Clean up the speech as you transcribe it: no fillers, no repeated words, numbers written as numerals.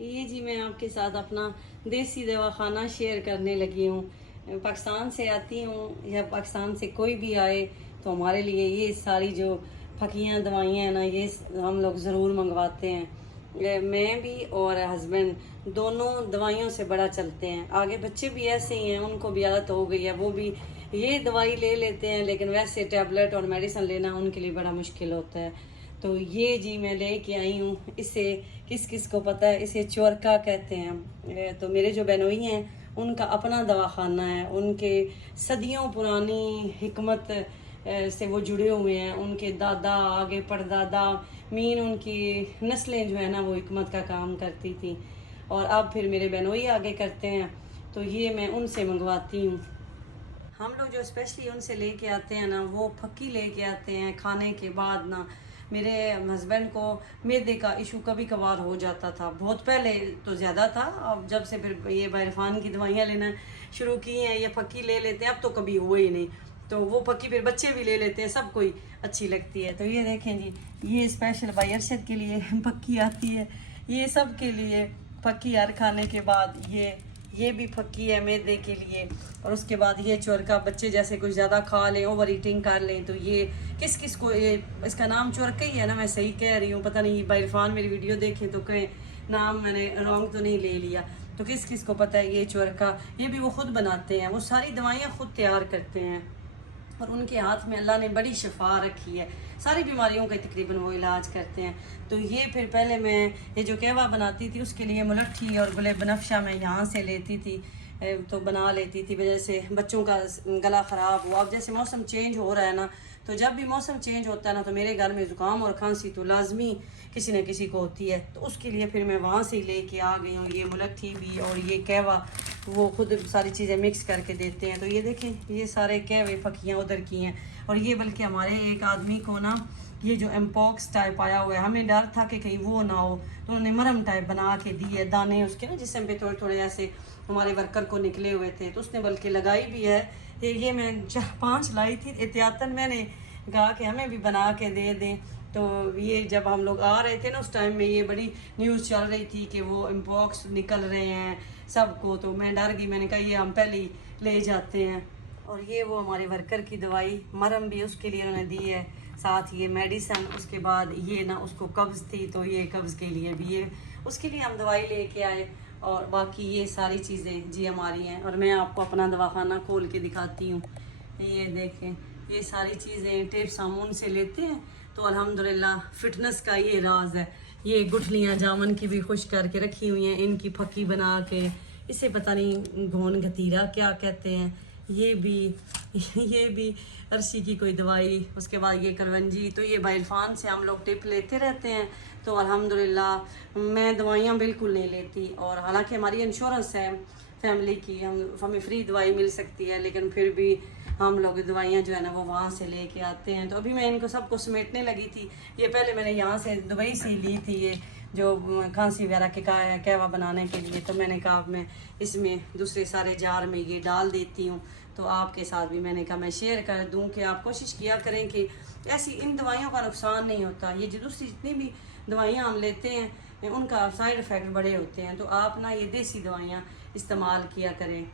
یہ جی میں آپ کے ساتھ اپنا دیسی دواخانہ شیئر کرنے لگی ہوں۔ پاکستان سے آتی ہوں یا پاکستان سے کوئی بھی آئے تو ہمارے لیے یہ ساری جو پھکیاں دوائیاں ہیں نا، یہ ہم لوگ ضرور منگواتے ہیں۔ میں بھی اور ہسبینڈ دونوں دوائیوں سے بڑا چلتے ہیں۔ آگے بچے بھی ایسے ہی ہیں، ان کو بھی عادت ہو گئی ہے، وہ بھی یہ دوائی لے لیتے ہیں، لیکن ویسے ٹیبلٹ اور میڈیسن لینا ان کے لیے بڑا مشکل ہوتا ہے۔ تو یہ جی میں لے کے آئی ہوں۔ اسے کس کس کو پتہ ہے، اسے چورکا کہتے ہیں۔ تو میرے جو بہنوئی ہیں ان کا اپنا دواخانہ ہے، ان کے صدیوں پرانی حکمت سے وہ جڑے ہوئے ہیں۔ ان کے دادا، آگے پردادا، مین ان کی نسلیں جو ہے نا وہ حکمت کا کام کرتی تھی، اور اب پھر میرے بہنوئی آگے کرتے ہیں، تو یہ میں ان سے منگواتی ہوں۔ ہم لوگ جو اسپیشلی ان سے لے کے آتے ہیں نا، وہ پھکی لے کے آتے ہیں کھانے کے بعد نا۔ میرے ہسبینڈ کو معدے کا ایشو کبھی کبھار ہو جاتا تھا، بہت پہلے تو زیادہ تھا، اب جب سے پھر یہ بائرفان کی دوائیاں لینا شروع کی ہیں، یہ پھکی لے لیتے ہیں، اب تو کبھی ہوئے ہی نہیں۔ تو وہ پھکی پھر بچے بھی لے لیتے ہیں، سب کوئی اچھی لگتی ہے۔ تو یہ دیکھیں جی، یہ اسپیشل بائی ارشد کے لیے پھکی آتی ہے، یہ سب کے لیے پھکی ہر کھانے کے بعد یہ بھی پھکی ہے معدے کے لیے۔ اور اس کے بعد یہ چورکا، بچے جیسے کچھ زیادہ کھا لیں، اوور ایٹنگ کر لیں، تو یہ کس کس کو، یہ اس کا نام چورکا ہی ہے نا، میں صحیح کہہ رہی ہوں، پتہ نہیں بائی عرفان میری ویڈیو دیکھیں تو کہیں نام میں نے رانگ تو نہیں لے لیا۔ تو کس کس کو پتہ ہے یہ چورکا، یہ بھی وہ خود بناتے ہیں، وہ ساری دوائیاں خود تیار کرتے ہیں، اور ان کے ہاتھ میں اللہ نے بڑی شفا رکھی ہے، ساری بیماریوں کا تقریباً وہ علاج کرتے ہیں۔ تو یہ پھر پہلے میں یہ جو قہوہ بناتی تھی، اس کے لیے ملٹھی اور گل بنفشہ میں یہاں سے لیتی تھی، تو بنا لیتی تھی، وجہ سے بچوں کا گلا خراب ہوا۔ اب جیسے موسم چینج ہو رہا ہے نا، تو جب بھی موسم چینج ہوتا ہے نا، تو میرے گھر میں زکام اور کھانسی تو لازمی کسی نہ کسی کو ہوتی ہے، تو اس کے لیے پھر میں وہاں سے ہی لے کے آ گئی ہوں۔ یہ ملٹھی بھی اور یہ قہوہ وہ خود ساری چیزیں مکس کر کے دیتے ہیں۔ تو یہ دیکھیں، یہ سارے قہوے پھکیاں ادھر کی ہیں، اور یہ بلکہ ہمارے ایک آدمی کو نا یہ جو امپوکس ٹائپ آیا ہوا ہے، ہمیں ڈر تھا کہ کہیں وہ نہ ہو، تو انہوں نے مرم ٹائپ بنا کے دی ہے، دانے اس کے نا جسم پہ تھوڑے تھوڑے ایسے ہمارے ورکر کو نکلے ہوئے تھے، تو اس نے بلکہ لگائی بھی ہے۔ یہ میں 5 لائی تھی احتیاطاً، میں نے کہا کہ ہمیں بھی بنا کے دے دیں۔ تو یہ جب ہم لوگ آ رہے تھے نا، اس ٹائم میں یہ بڑی نیوز چل رہی تھی کہ وہ امپوکس نکل رہے ہیں سب کو، تو میں ڈر گئی، میں نے کہا یہ ہم پہلے ہی لے جاتے ہیں۔ اور یہ وہ ہمارے ورکر کی دوائی، مرم بھی اس کے لیے انہوں نے دی ہے، ساتھ یہ میڈیسن۔ اس کے بعد یہ نا اس کو قبض تھی، تو یہ قبض کے لیے بھی یہ اس کے لیے ہم دوائی لے کے آئے، اور باقی یہ ساری چیزیں جی ہماری ہیں۔ اور میں آپ کو اپنا دواخانہ کھول کے دکھاتی ہوں، یہ دیکھیں، یہ ساری چیزیں ٹیپ سامون سے لیتے ہیں، تو الحمدللہ فٹنس کا یہ راز ہے۔ یہ گٹھلیاں جامن کی بھی خشک کر کے رکھی ہوئی ہیں، ان کی پھکی بنا کے، اسے پتہ نہیں گھون گتیرا کیا کہتے ہیں، یہ بھی عرشی کی کوئی دوائی۔ اس کے بعد یہ کرونجی، تو یہ بائی عرفان سے ہم لوگ ٹپ لیتے رہتے ہیں۔ تو الحمدللہ میں دوائیاں بالکل نہیں لیتی، اور حالانکہ ہماری انشورنس ہے فیملی کی، ہمیں فری دوائی مل سکتی ہے، لیکن پھر بھی ہم لوگ دوائیاں جو ہے نا وہ وہاں سے لے کے آتے ہیں۔ تو ابھی میں ان کو سب کو سمیٹنے لگی تھی، یہ پہلے میں نے یہاں سے دبئی سے لی تھی، یہ جو کھانسی وغیرہ کے قہوہ بنانے کے لیے، تو میں نے کہا میں اس میں دوسرے سارے جار میں یہ ڈال دیتی ہوں، تو آپ کے ساتھ بھی میں نے کہا میں شیئر کر دوں کہ آپ کوشش کیا کریں کہ ایسی ان دوائیوں کا نقصان نہیں ہوتا۔ یہ جو دوسری جتنی بھی دوائیاں ہم لیتے ہیں ان کا سائیڈ افیکٹ بڑے ہوتے ہیں، تو آپ نا یہ دیسی دوائیاں استعمال کیا کریں۔